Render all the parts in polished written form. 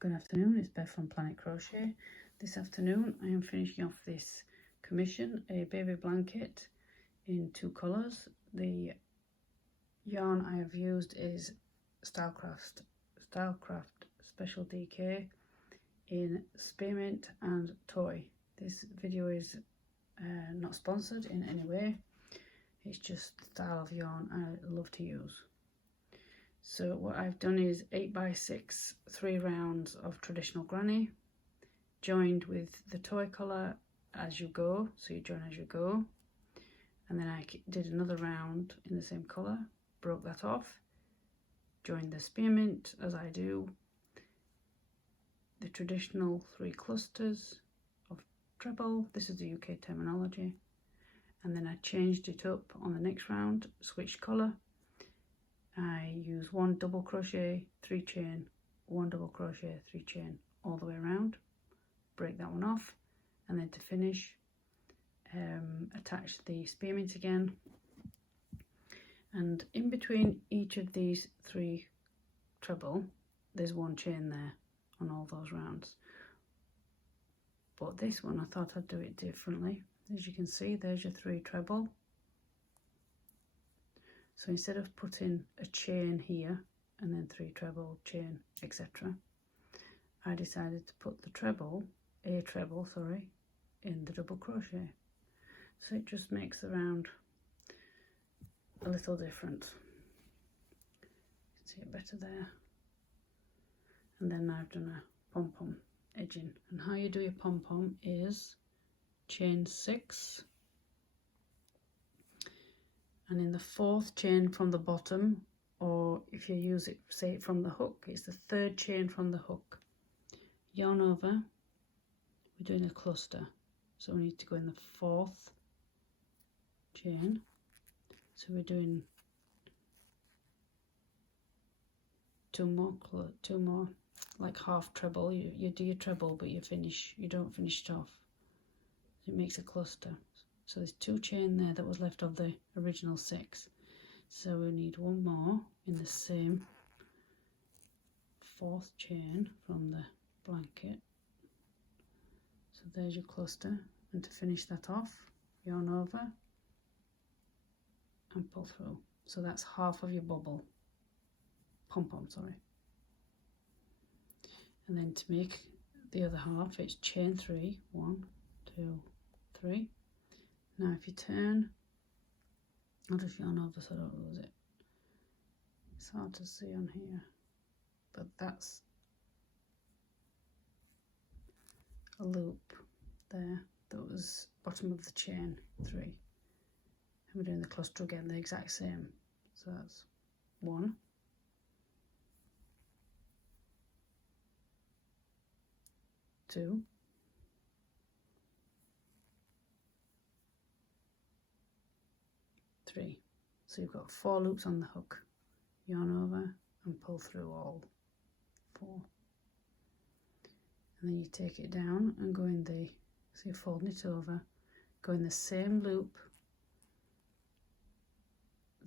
Good afternoon, it's Beth from Planetcrochet. This afternoon I am finishing off this commission, a baby blanket in two colours. The yarn I have used is Stylecraft Special DK in Spearmint and Toy. This video is not sponsored in any way, it's just the style of yarn I love to use. So what I've done is 8x6, 3 rounds of traditional granny, joined with the toy colour as you go, so you join as you go, and then I did another round in the same colour, broke that off, joined the spearmint as I do, the traditional 3 clusters of treble, this is the UK terminology, and then I changed it up on the next round, switched colour. I use 1 double crochet, 3 chain, 1 double crochet, 3 chain all the way around, break that one off, and then to finish attach the spearmint again, and in between each of these 3 treble there's 1 chain there on all those rounds. But this one I thought I'd do it differently. As you can see, there's your 3 treble. So instead of putting a chain here and then 3 treble, chain, etc., I decided to put the treble, a treble, sorry, in the double crochet. So it just makes the round a little different. You can see it better there. And then I've done a pom-pom edging. And how you do your pom-pom is chain 6. And in the 4th chain from the bottom, or if you use it, say it from the hook, it's the 3rd chain from the hook. Yarn over, we're doing a cluster. So we need to go in the 4th chain. So we're doing 2 more, like half treble. You do your treble, but you don't finish it off. It makes a cluster. So there's 2 chain there that was left of the original 6. So we need 1 more in the same 4th chain from the blanket. So there's your cluster, and to finish that off, yarn over and pull through. So that's half of your bubble, pom-pom, sorry. And then to make the other half, it's chain 3, 1, 2, 3. Now if you turn, I'll just yarn over so I don't lose it. It's hard to see on here, but that's a loop there. That was bottom of the chain 3. And we're doing the cluster again, the exact same. So that's 1, 2, 3. So you've got 4 loops on the hook. Yarn over and pull through all 4. And then you take it down and go in the, so you're folding it over, go in the same loop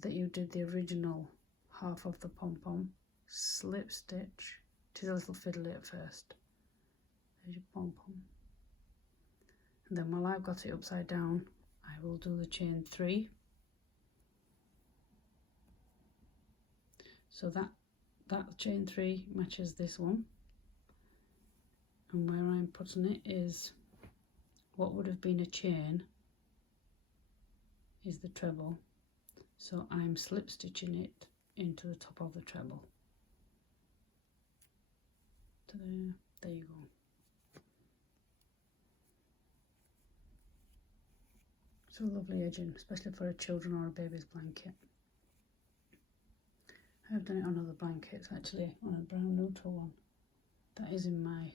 that you did the original half of the pom-pom, slip stitch. It is a little fiddly at first. There's your pom-pom. And then while I've got it upside down, I will do the chain 3. So that chain 3 matches this one, and where I'm putting it is what would have been a chain is the treble, so I'm slip stitching it into the top of the treble. There you go. So lovely edging, especially for a children or a baby's blanket. I've done it on other blankets, actually, on a brown neutral one. That is on my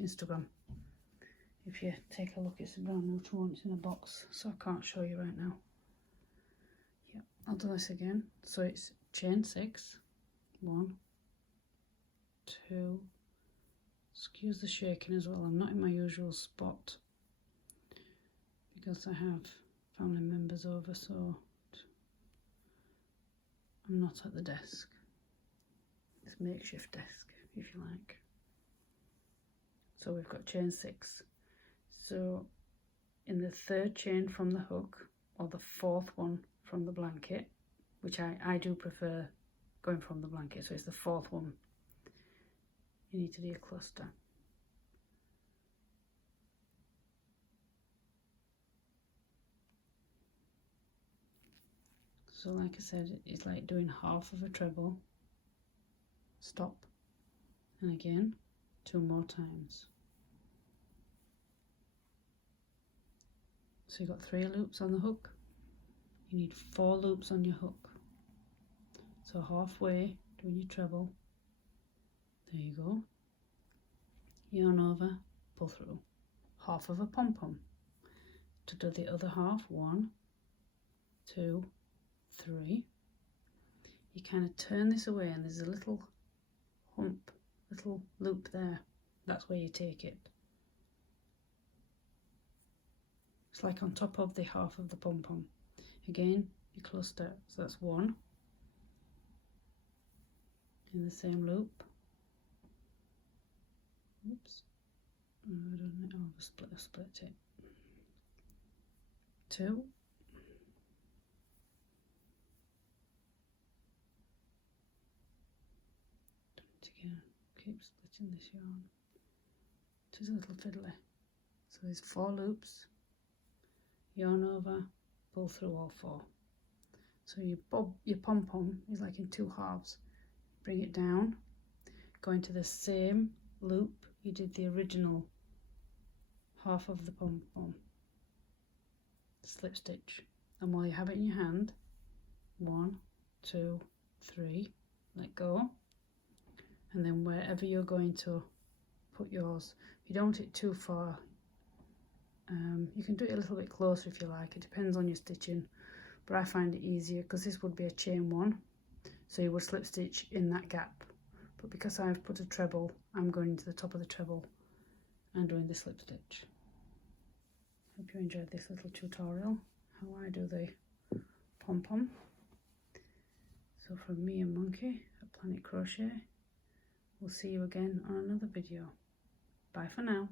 Instagram. If you take a look, it's a brown neutral one. It's in a box, so I can't show you right now. Yeah, I'll do this again. So it's chain 6, 1, 2. Excuse the shaking as well. I'm not in my usual spot because I have family members over, so I'm not at the desk. It's a makeshift desk, if you like. so we've got chain 6. So in the 3rd chain from the hook, or the 4th one from the blanket, which I do prefer going from the blanket, so it's the 4th one, you need to do a cluster. So like I said, it's like doing half of a treble, stop, and again 2 more times. So you've got 3 loops on the hook, you need 4 loops on your hook. So halfway doing your treble, there you go, yarn over, pull through, half of a pom-pom. To do the other half, 1, 2, 3. You kind of turn this away and there's a little hump, little loop there. That's where you take it. It's like on top of the half of the pom-pom. Again, you cluster, so that's 1 in the same loop. Oops, I've split it. 2. Again, keep splitting this yarn. It is a little fiddly. So there's 4 loops, yarn over, pull through all 4. So your pom-pom is like in 2 halves. Bring it down, go into the same loop you did the original half of the pom-pom. Slip stitch, and while you have it in your hand, 1, 2, 3, let go. And then wherever you're going to put yours, if you don't want it too far, you can do it a little bit closer if you like, it depends on your stitching, but I find it easier because this would be a chain 1, so you would slip stitch in that gap, but because I've put a treble, I'm going to the top of the treble and doing the slip stitch. Hope you enjoyed this little tutorial, how I do the pom-pom. So from me and Monkey at Planet Crochet, we'll see you again on another video. Bye for now.